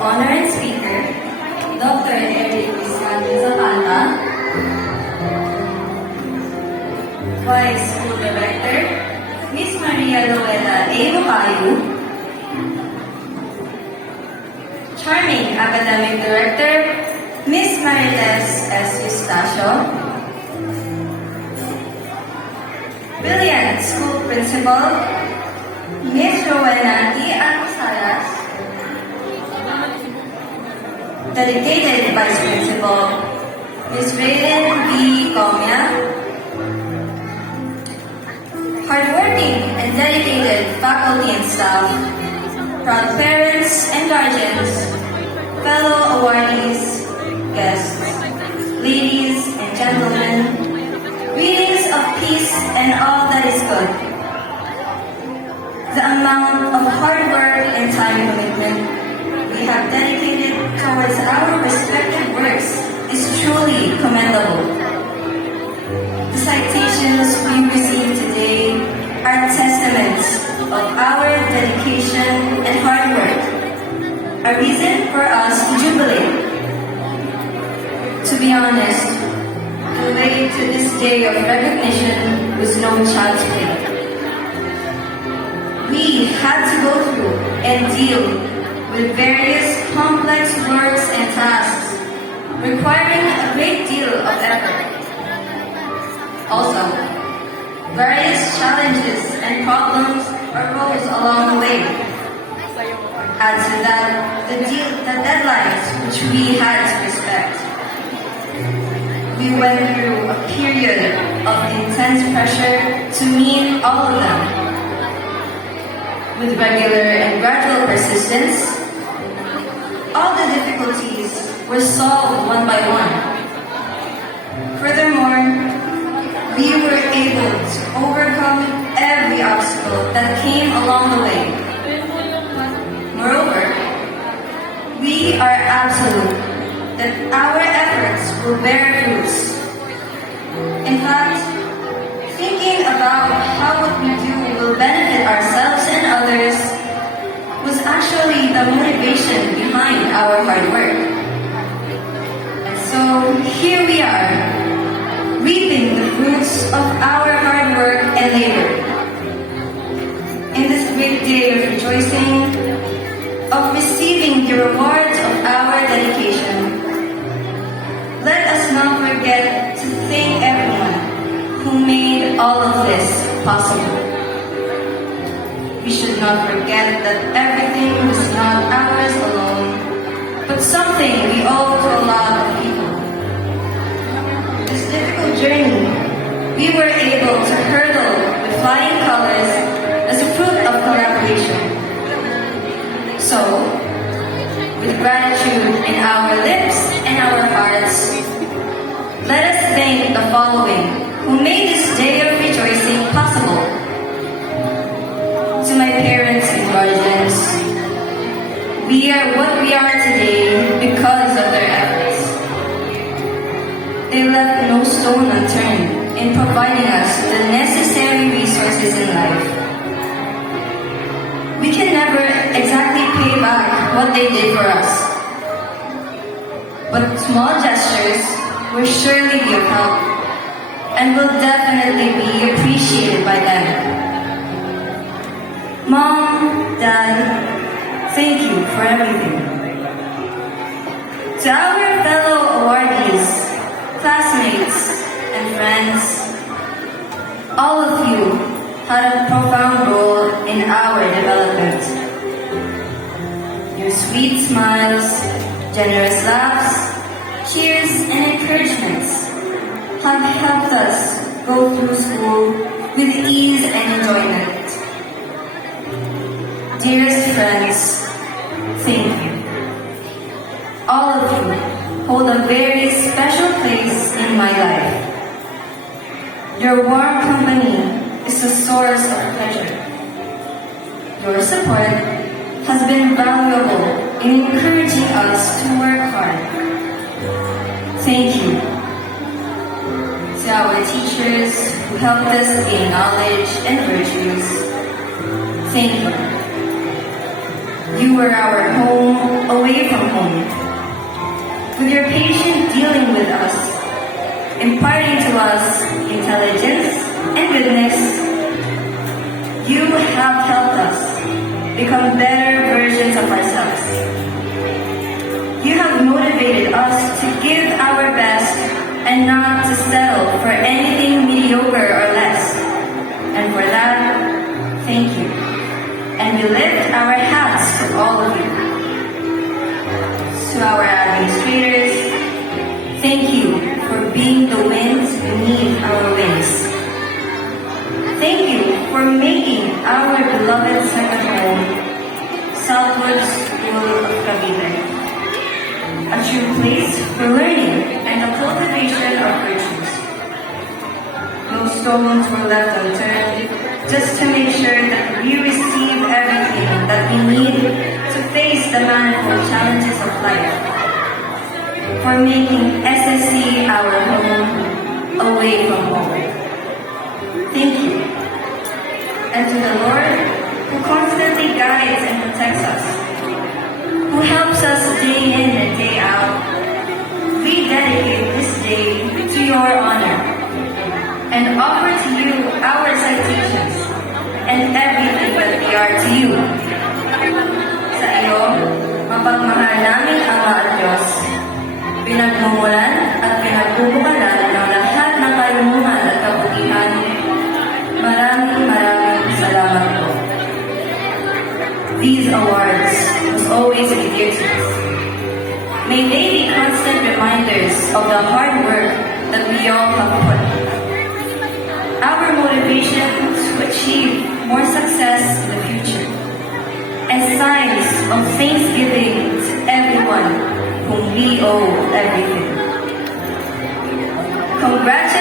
Honored Speaker, Dr. Eric Vizcarra Zapata, Vice School Director, Miss Maria Luella A. Bukayu, Charming Academic Director, Miss Marites S. Eustacio, Brilliant School Principal, Miss Rowena E. Alcasaras, Dedicated Vice Principal, Miss Raylin B. Gomya, hardworking and dedicated faculty and staff, proud parents and guardians, fellow awardees, guests, ladies and gentlemen, greetings of peace and all that is good. The amount of hard work and time commitment we have dedicated towards our respective works is truly commendable. The citations we receive today are testaments of our dedication and hard work, a reason for us to jubilate. To be honest, the way to this day of recognition was no child's play. We had to go through and deal with various complex works and tasks requiring a great deal of effort. Also, various challenges and problems arose along the way. Add to that the deadlines which we had to respect. We went through a period of intense pressure to meet all of them. With regular and gradual persistence, all the difficulties were solved one by one. Furthermore, we were able to overcome every obstacle that came along the way. Moreover, we are absolute that our efforts will bear fruits. In fact, thinking about how what we do will benefit ourselves and others was actually the motivation behind our hard work. And so here we are, reaping the fruits of our hard work and labor. In this great day of rejoicing, of receiving the rewards of our dedication, let us not forget to thank everyone who made all of this possible. We should not forget that everything was not ours alone, but something we owe to a lot of people. This difficult journey, we were able to hurdle with flying colors as a fruit of collaboration. So, with gratitude in our lips and our hearts, let us thank the following who made this day of rejoicing possible. To my parents and guardians, we are what we are today because of their efforts. They left no stone unturned in providing us the necessary resources in life. We can never exactly pay back what they did for us, but small gestures will surely be of help and will definitely be appreciated by them. Mom, Dad, thank you for everything. To our fellow awardees, classmates, and friends, all of you had a profound role in our development. Your sweet smiles, generous laughs, cheers, and encouragements have helped us go through school with ease and enjoyment. Dearest friends, thank you. All of you hold a very special place in my life. Your warm company is a source of pleasure. Your support has been valuable in encouraging us to work hard. Thank you. To our teachers who helped us gain knowledge and virtues, thank you. You were our home away from home. With your patient dealing with us, imparting to us intelligence and goodness, you have helped us become better versions of ourselves. You have motivated us to give our best and not to settle for anything mediocre or less. And for that, thank you. And we lift our hats to all of you. To our administrators, thank you for being the wind beneath our wings. Thank you for making our beloved second home, Southwood School of Cavite, a true place for learning and the cultivation of virtues. No stones were left unturned just to make sure that we receive everything that we need to face the manifold challenges of life. For making SSC our home away from home. Thank you. And to the Lord, who constantly guides and protects us, who helps us day in and day out, we dedicate this day to your honor and offer to you our citations and everything that we are to you. Sa iyo, mapagmahal namin ang mga Diyos, pinagmumulan at pinagbubukalan ng lahat ng karunungan at kabutihan. Maraming salamat po. These awards must always be dear to us. May they be constant reminders of the hard work that we all have put. Our motivation to achieve more success in the future. And signs of thanksgiving to everyone whom we owe everything. Congratulations.